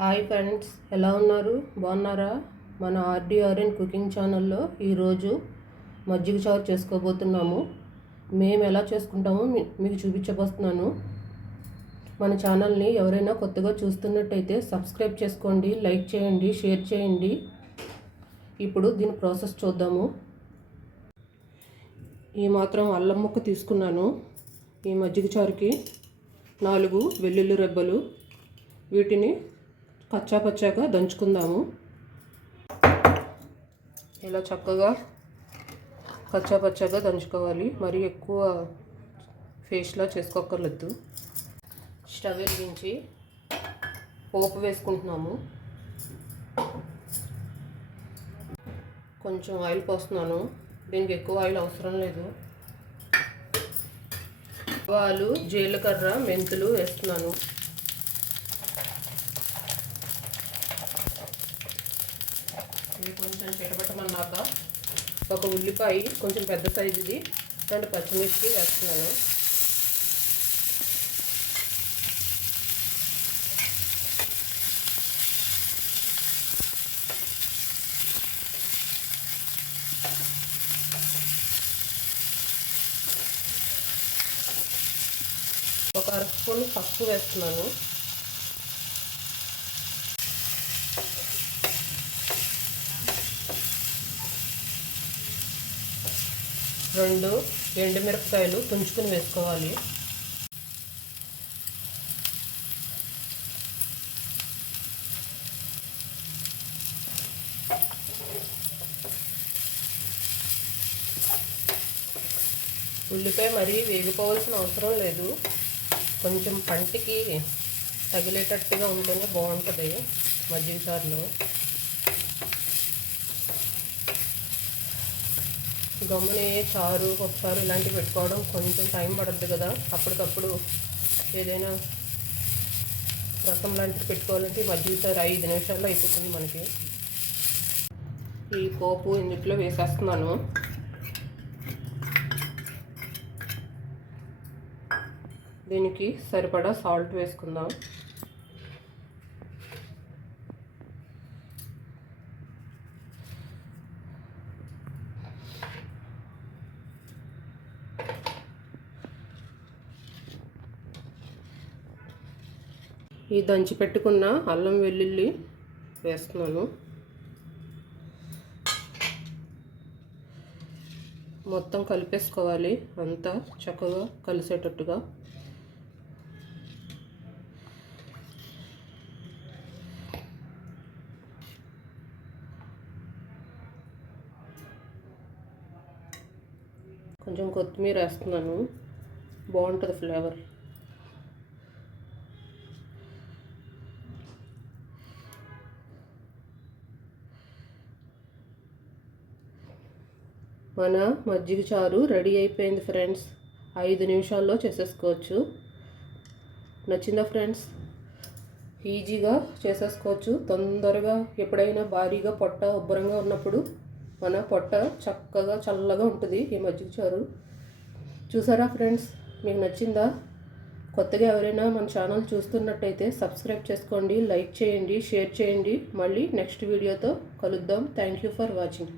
Hi friends, ఎలా ఉన్నారు? బాగున్నారా? మన ఆర్డీఆర్ఎన్ కుకింగ్ ఛానల్లో ఈరోజు మజ్జిగ చారు చేసుకోబోతున్నాము. మేము ఎలా చేసుకుంటామో మీకు చూపించబోతున్నాను. మన ఛానల్ని ఎవరైనా కొత్తగా చూస్తున్నట్టయితే సబ్స్క్రైబ్ చేసుకోండి, లైక్ చేయండి, షేర్ చేయండి. ఇప్పుడు దీని ప్రాసెస్ చూద్దాము. ఈ మాత్రం అల్లం ముక్క తీసుకున్నాను. ఈ మజ్జిగ చారుకి 4 వెల్లుల్లి రెబ్బలు. వీటిని కచ్చాపచ్చాగా దంచుకుందాము. ఇలా చక్కగా కచ్చాపచ్చాగా దంచుకోవాలి. మరి ఎక్కువ ఫేస్లా చేసుకోక్కర్లేదు. స్టవ్ వెలిగించి పోపు వేసుకుంటున్నాము. కొంచెం ఆయిల్ పోస్తున్నాను. దీనికి ఎక్కువ ఆయిల్ అవసరం లేదు. ఆవాలు, జీలకర్ర, మెంతులు వేస్తున్నాను. కొంచెం చిటపటమన్నాక ఒక ఉల్లిపాయ, కొంచెం పెద్ద సైజుది, 2 పచ్చిమిర్చి వేస్తున్నాను. ఒక 1 స్పూన్ పసుపు వేస్తున్నాను. 2 ఎండుమిరపకాయలు తుంచుకుని వేసుకోవాలి. ఉల్లిపాయ మరీ వేగిపోవాల్సిన అవసరం లేదు. కొంచెం పంటికి తగిలేటట్టుగా ఉంటేనే బాగుంటుంది మజ్జిగ చారులో. గమ్మునే చారు, పప్పుచారు ఇలాంటివి పెట్టుకోవడం కొంచెం టైం పడుతుంది కదా. అప్పటికప్పుడు ఏదైనా రసం లాంటివి పెట్టుకోవాలంటే మజ్జిగ చారు 5 నిమిషాల్లో అయిపోతుంది మనకి. ఈ పోపు ఇందులో వేసేస్తున్నాను. దీనికి సరిపడా సాల్ట్ వేసుకుందాం. ఈ దంచి పెట్టుకున్న అల్లం వెల్లుల్లి వేస్తున్నాను. మొత్తం కలిపేసుకోవాలి, అంతా చక్కగా కలిసేటట్టుగా. కొంచెం కొత్తిమీర వేస్తున్నాను, బాగుంటుంది ఫ్లేవర్. మన మజ్జిగ చారు రెడీ అయిపోయింది ఫ్రెండ్స్. 5 నిమిషాల్లో చేసేసుకోవచ్చు. నచ్చిందా ఫ్రెండ్స్? ఈజీగా చేసేసుకోవచ్చు, తొందరగా. ఎప్పుడైనా భారీగా పొట్ట ఉబ్బరంగా ఉన్నప్పుడు మన పొట్ట చక్కగా చల్లగా ఉంటుంది ఈ మజ్జిగ చారు. చూసారా ఫ్రెండ్స్? మీకు నచ్చిందా? కొత్తగా ఎవరైనా మన ఛానల్ చూస్తున్నట్టయితే సబ్స్క్రైబ్ చేసుకోండి, లైక్ చేయండి, షేర్ చేయండి. మళ్ళీ నెక్స్ట్ వీడియోతో కలుద్దాం. Thank you for watching.